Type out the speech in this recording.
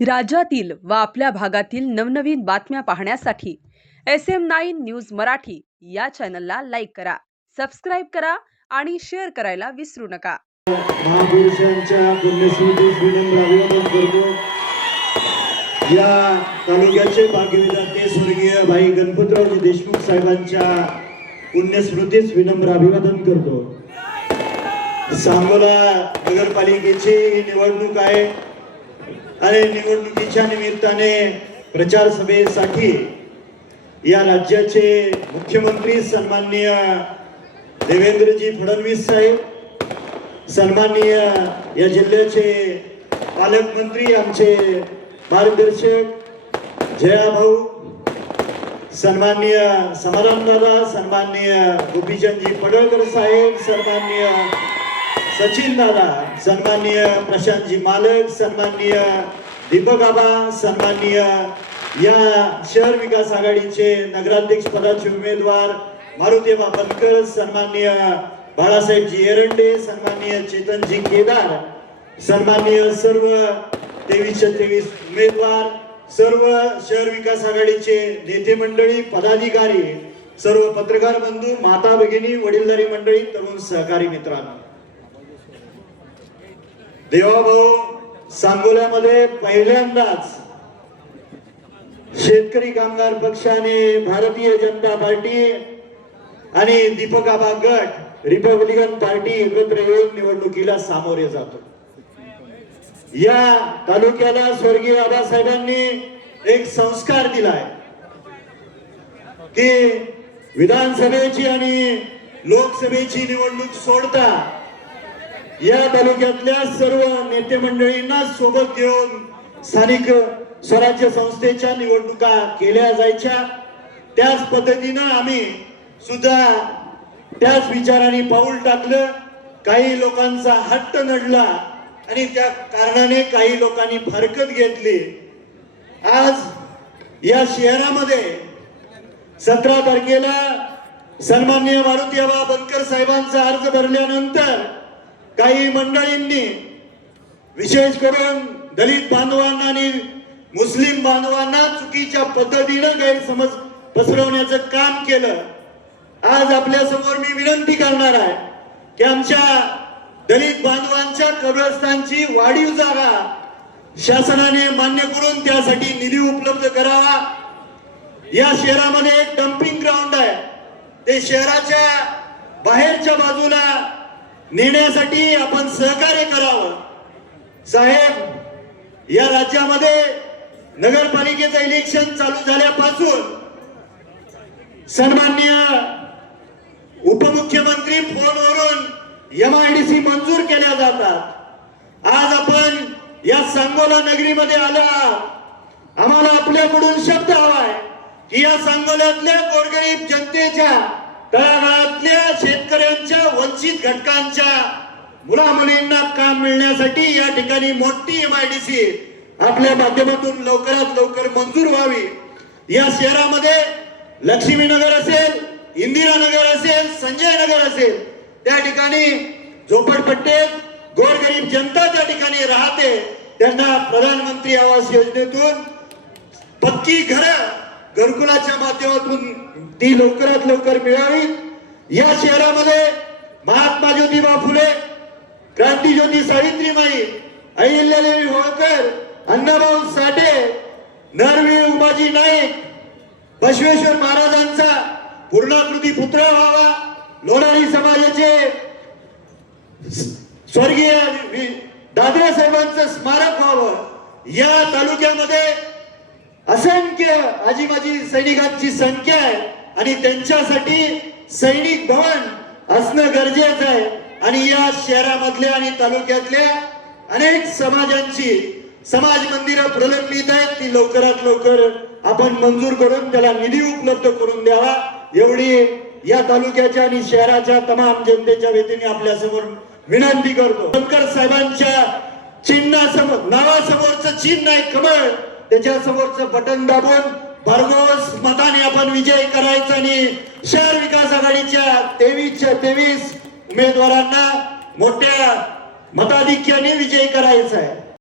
राज्यातील व आपल्या भागातील नवनवीन बातम्या पाहण्यासाठी S M nine news Marathi या चॅनलला लाईक करा सबस्क्राईब करा आणि शेअर करायला विसरू नका. महापुरुषांच्या पुण्यस्मृतीस विनम्र अभिवादन करतो. या तालुक्याचे भाग्यविधाते स्वर्गीय भाई गणपतरावजी देशमुख साहेबांच्या पुण्यस्मृतीस विनम्र अभिवादन करतो. सांगोला नगरपालिकेची ही निवडणूक आहे. आणि निवडणुकीच्या निमित्ताने प्रचार सभेसाठी या राज्याचे मुख्यमंत्री सन्माननीय देवेंद्रजी फडणवीस साहेब सन्माननीय या जिल्ह्याचे पालकमंत्री आमचे मार्गदर्शक जयाभाऊ सन्माननीय समाधान सन्माननीय गोपीचंदजी पडळकर साहेब सन्माननीय सचिन दादा सन्माननीय प्रशांतजी मालक सन्माननीय दीपक आबा सन्माननीय या शहर विकास आघाडीचे नगराध्यक्ष पदाचे उमेदवार मारुती बनकर सन्माननीय बाळासाहेबजी एरंडे सन्माननीय चेतनजी केदार सन्माननीय सर्व तेवीसशे तेवीस उमेदवार सर्व शहर विकास आघाडीचे नेते मंडळी पदाधिकारी सर्व पत्रकार बंधू माता भगिनी वडीलधारी मंडळी तरुण सहकारी मित्रांनो. देवाभाऊ सांगोल्यामध्ये पहिल्यांदाच शेतकरी कामगार पक्षाने भारतीय जनता पार्टी आणि दीपकाबा गट रिपब्लिकन पार्टी एकत्र येऊन निवडणुकीला सामोरे जातो. या तालुक्याला स्वर्गीय आबासाहेबांनी एक संस्कार दिलाय की विधानसभेची आणि लोकसभेची निवडणूक सोडता या तालुक्यातल्या सर्व नेते मंडळींना सोबत घेऊन स्थानिक स्वराज्य संस्थेच्या निवडणुका केल्या जायच्या. त्याच पद्धतीनं आम्ही सुद्धा त्याच विचाराने पाऊल टाकलं. काही लोकांचा हट्ट नडला आणि त्या कारणाने काही लोकांनी फारकत घेतली. आज या शहरामध्ये सतरा तारखेला सन्माननीय मारुती आबा बनकर साहेबांचा अर्ज भरल्यानंतर काही मंडळींनी विशेष करून दलित बांधवांना आणि मुस्लिम बांधवांना चुकीच्या पद्धतीनं गैरसमज पसरवण्याचं काम केलं. आज आपल्यासमोर मी विनंती करणार आहे की आमच्या दलित बांधवांच्या कब्रस्तांची वाढीव जागा शासनाने मान्य करून त्यासाठी निधी उपलब्ध करावा. या शहरामध्ये एक डम्पिंग ग्राउंड आहे. ते शहराच्या बाहेरच्या बाजूला नेण्यासाठी आपण सहकार्य करावं. साहेब या राज्यामध्ये नगरपालिकेचं इलेक्शन चालू झाल्यापासून सन्माननीय उपमुख्यमंत्री फोनवरून एमआयडीसी मंजूर केल्या जातात. आज आपण या सांगोला नगरीमध्ये आलो आम्हाला आपल्याकडून शब्द हवाय की या सांगोल्यातल्या गोरगरीब जनतेच्या तळागाळातल्या शेतकऱ्यांच्या वंचित घटकांच्या मुला मुलींना काम मिळण्यासाठी या ठिकाणी मोठी एमआयडीसी आपल्या माध्यमातून लवकरात लवकर मंजूर व्हावी. या शहरामध्ये लक्ष्मीनगर असेल इंदिरानगर असेल संजय नगर असेल त्या ठिकाणी झोपडपट्टीत गोरगरीब जनता त्या ठिकाणी राहते. त्यांना प्रधानमंत्री आवास योजनेतून पक्की घरं घरकुलाच्या माध्यमातून ती लवकरात लवकर मिळावी. या शहरामध्ये महात्मा ज्योतिबा फुले क्रांती ज्योती सावित्रीबाई अहिल्यादेवी होळकर अण्णाभाऊ साठे नरवी उमाजी नाईक बसवेश्वर महाराजांचा पूर्णाकृती पुत्र व्हावा. लोणारी समाजाचे स्वर्गीय वि- साहेबांचं स्मारक व्हावं. या तालुक्यामध्ये असंख्य आजीबाजी सैनिकांची संख्या आहे आणि त्यांच्यासाठी सैनिक भवन असणं गरजेचं आहे. आणि या शहरामधल्या आणि तालुक्यातल्या अनेक समाजांची समाज मंदिरं प्रलंबित आहेत. ती लवकरात लवकर आपण मंजूर करून त्याला निधी उपलब्ध करून द्यावा. एवढी या तालुक्याच्या आणि शहराच्या तमाम जनतेच्या वतीने आपल्यासमोर विनंती करतो. शंकर साहेबांच्या चिन्हासमोर नावासमोरचं चिन्ह आहे कमळ. त्याच्या समोरच बटन दाबून भरघोस मताने आपण विजय करायचा आणि शहर विकास आघाडीच्या तेवीसच्या तेवीस उमेदवारांना मोठ्या मताधिक्याने विजय करायचा आहे.